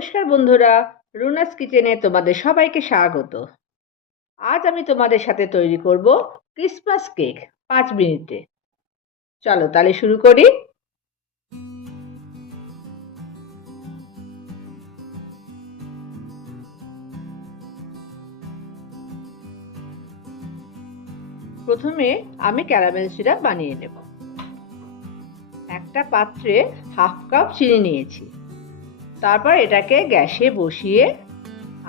নমস্কার বন্ধুরা, রুনাস কিচেনে তোমাদের সবাইকে স্বাগত। আজ আমি তোমাদের সাথে তৈরি করব ক্রিসমাস কেক 5 মিনিটে। চলো তাহলে শুরু করি। প্রথমে আমি ক্যারামেল সিরাপ বানিয়ে নেব। একটা পাত্রে হাফ কাপ চিনি নিয়েছি। তারপর এটাকে গ্যাসে বসিয়ে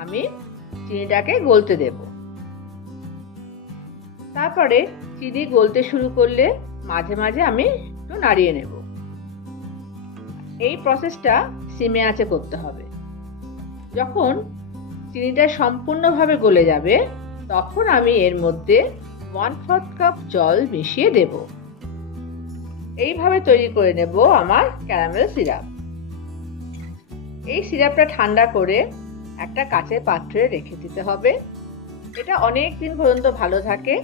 আমি চিনিটাকে গলতে দেব। তারপরে চিনি গলতে শুরু করলে মাঝে মাঝে আমি একটু নাড়িয়ে নেব। এই প্রসেসটা সিমে আঁচে করতে হবে। যখন চিনিটা সম্পূর্ণভাবে গলে যাবে তখন আমি এর মধ্যে 1/4 কাপ জল মিশিয়ে দেব। এইভাবে তৈরি করে নেব আমার ক্যারামেল সিরাপ। এই সিরাপটা ঠান্ডা করে একটা কাচের পাত্রে রেখে দিতে হবে। এটা অনেক দিন পর্যন্ত ভালো থাকে।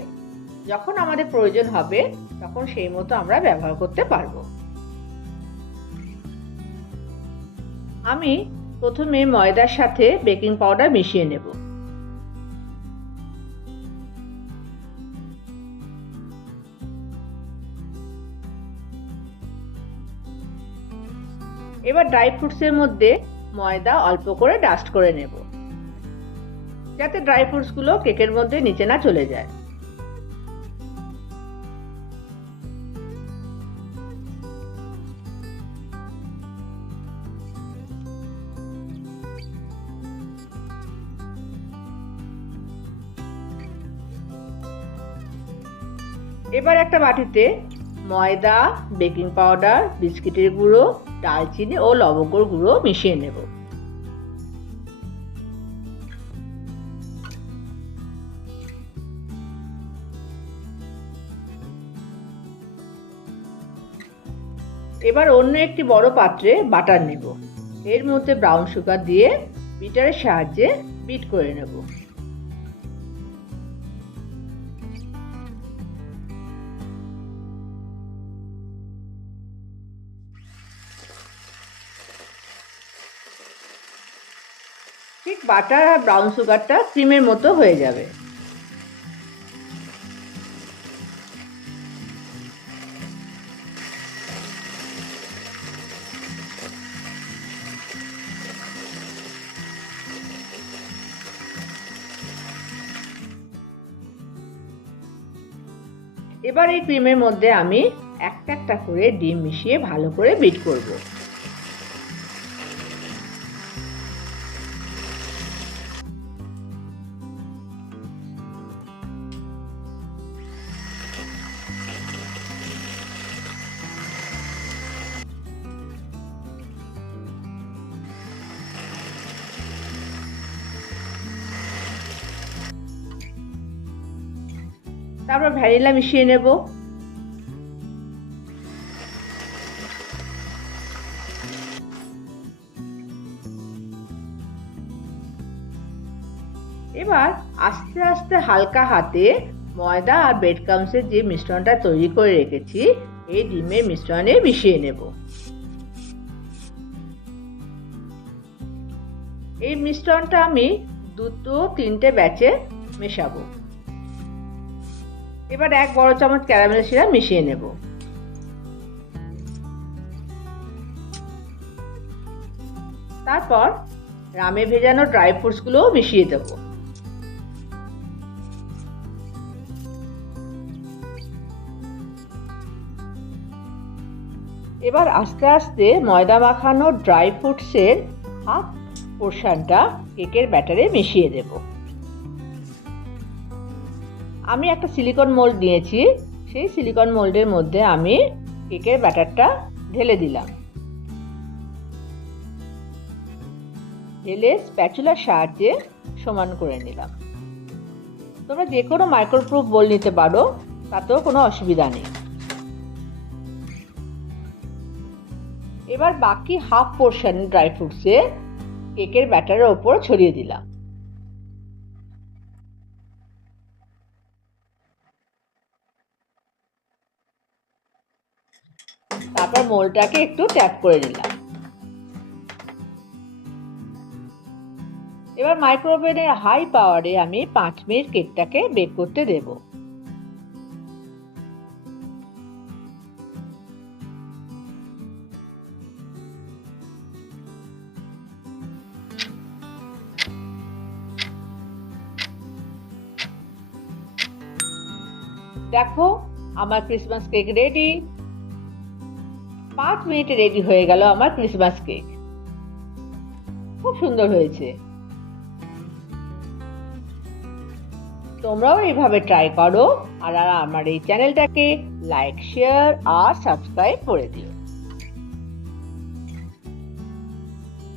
যখন আমাদের প্রয়োজন হবে তখন সেই মতো আমরা ব্যবহার করতে পারবো। আমি প্রথমে ময়দার সাথে বেকিং পাউডার মিশিয়ে নেব। এবার ড্রাই ফ্রুটসের মধ্যে ময়দা অল্প করে ডাস্ট করে নেব, যাতে ড্রাই ফ্রুটসগুলো কেকের মধ্যে নিচে না চলে যায়। এবার একটা বাটিতে ময়দা, বেকিং পাউডার, বিস্কিটের গুঁড়ো, দারচিনি ও লবঙ্গর গুঁড়ো মিশিয়ে নেব। এবার অন্য একটি বড় পাত্রে বাটার নেব। এর মধ্যে ব্রাউন সুগার দিয়ে বিটারের সাহায্যে বিট করে নেব। ঠিক বাটার আর ব্রাউন সুগারটা ক্রিমের মতো হয়ে যাবে। এবার এই ক্রিমের মধ্যে আমি একটা একটা করে ডিম মিশিয়ে ভালো করে বিট করব। তারপর ভ্যানিলা মিশিয়ে নেব। এবার আস্তে আস্তে হালকা হাতে ময়দা আর ব্রেড ক্রাম্বসের যে মিশ্রণটা তৈরি করে রেখেছি এই ডিমের মিশ্রণে মিশিয়ে নেব। এই মিশ্রণটা আমি 2-3টে ব্যাচে মেশাবো। এবার 1 বড় চামচ ক্যারামেল সিরাপ মিশিয়ে নেব। তারপর রামে ভেজানো ড্রাই ফ্রুটস গুলোও মিশিয়ে দেব। এবার আস্তে আস্তে ময়দা মাখানো ড্রাই ফ্রুটসের হাফ পোর্শনটা কেকের ব্যাটারে মিশিয়ে দেব। আমি একটা সিলিকন মোল্ড নিয়েছি। সেই সিলিকন মোল্ডের মধ্যে আমি কেকের ব্যাটারটা ঢেলে দিলাম। ঢেলে স্প্যাচুলার সাহায্যে সমান করে নিলাম। তোমরা যে কোনো মাইক্রোপ্রুফ বোল নিতে পারো, তাতেও কোনো অসুবিধা নেই। এবার বাকি হাফ পোর্শন ড্রাই ফ্রুটসে কেকের ব্যাটারের ওপর ছড়িয়ে দিলাম। তারপর মোলটাকে একটু ট্যাপ করে নিলাম। এবার মাইক্রোওভেনের হাই পাওয়ারে আমি 5 মিনিট কেকটাকে বেক করতে দেব। দেখো আমার ক্রিসমাস কেক রেডি। 5 মিনিটে রেডি হয়ে গেল আমার ক্রিসমাস কেক। খুব সুন্দর হয়েছে। তোমরাও এইভাবে ট্রাই করো আর আমার এই চ্যানেলটাকে লাইক, শেয়ার আর সাবস্ক্রাইব করে দিও।